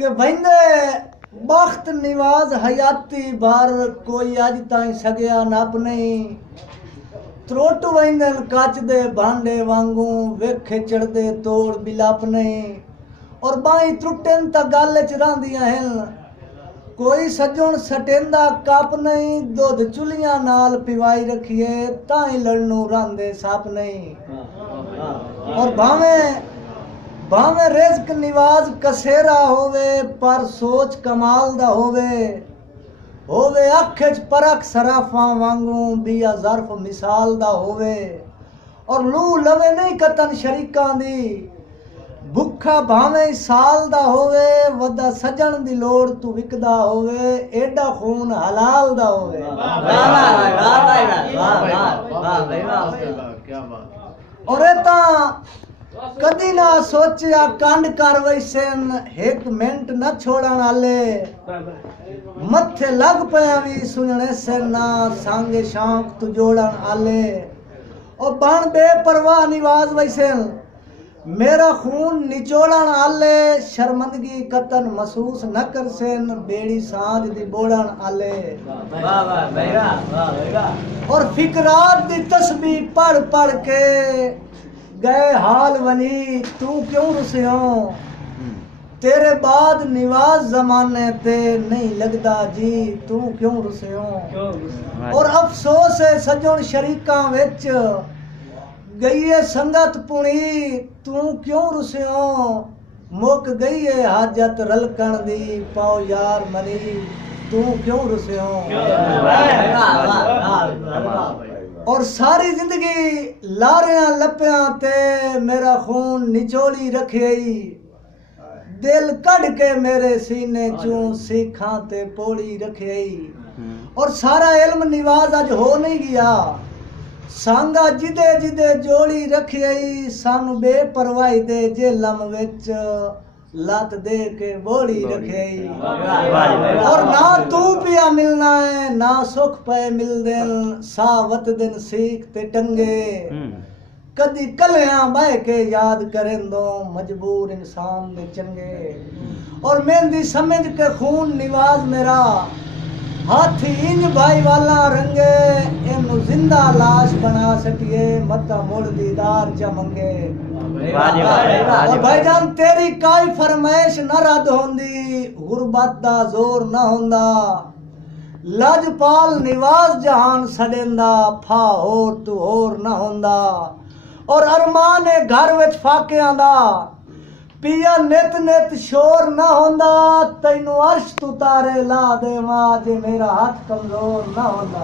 कि बंदे बख्त निवाज हयाती बार कोई अज ताई सगया नप नहीं त्रोट वंदन कच दे भांडे वांगू वेखे चढ़दे तोड़ बिलप नहीं और बाई त्रुटन त गल च रहिंदियां हन कोई सजण सटेंदा कप नहीं दुध चुलियां नाल पिवाई रखिए ताई लड़नू रांदे सप नहीं और भावें रिज़्क निवाज कसेरा होवे पर सोच कमाल दा होवे अख च परख सराफा वांगू बिया ज़र्फ मिसाल दा होवे और लू लवे नहीं कतन शरीकां दी भुखा भावें साल दा होवे वदा सजन दी लोड़ तू विकदा होवे एडा खून हलाल दा होवे। और एता कदी ना सोचिया कंड कर वैसन एक मिनट न छोड़न आले मथे लग पया भी सुनने से ना सांगे शांक तू जोड़न आले और बन बेपरवाह निवाज वैसन मेरा खून निचोड़न आले शर्मंदगी कतन महसूस न कर सेन बेड़ी सांझ दी बोड़न आले और फिकरात दी तस्बीह पढ़ पढ़ के गए हाल वनी तू क्यों रुसियो तेरे बाद निवाज जमाने ते नहीं लगदा जी तू क्यों रुसियो और अफसोस है सजन शरीकां विच गई है संगत पुणी तू क्यों रुसियो मुक गई है हाजत रलकण दी पाओ यार मनी तू क्यों रुसियो और सारी जिंदगी लारियां लपियां ते मेरा खून निचोड़ी रखे दिल कढ़ के मेरे सीने चूं सीखां ते पोड़ी रखे और सारा इल्म निवाज अज हो नहीं गया सांगा जिदे जिदे जोड़ी रखी सानू बेपरवाही दे जेलम विच लत दे के बोड़ी रखे और ना तू पिया मिलना है ना सुख पे मिल देन सावत दिन सीख ते टंगे कदी कलियां बह के याद करें दो मजबूर इंसान दे चंगे और मेहंदी समझ के खून निवाज मेरा हाथी इंज भाई वाला रंगे इनू जिंदा लाश बना सकिए मता मुड़ दीदार चमंगे और भाईजान तेरी काई फरमाइश न रद्द होंदी गुरबत दा जोर न होंदा लजपाल निवाज जहान सडेंदा फा होर तू होर न होंदा और अरमान है घर विच फाकियां दा पिया नित नित शोर न होंदा तैनू अर्श तू तारे ला देवा जे मेरा हाथ कमजोर न होंदा।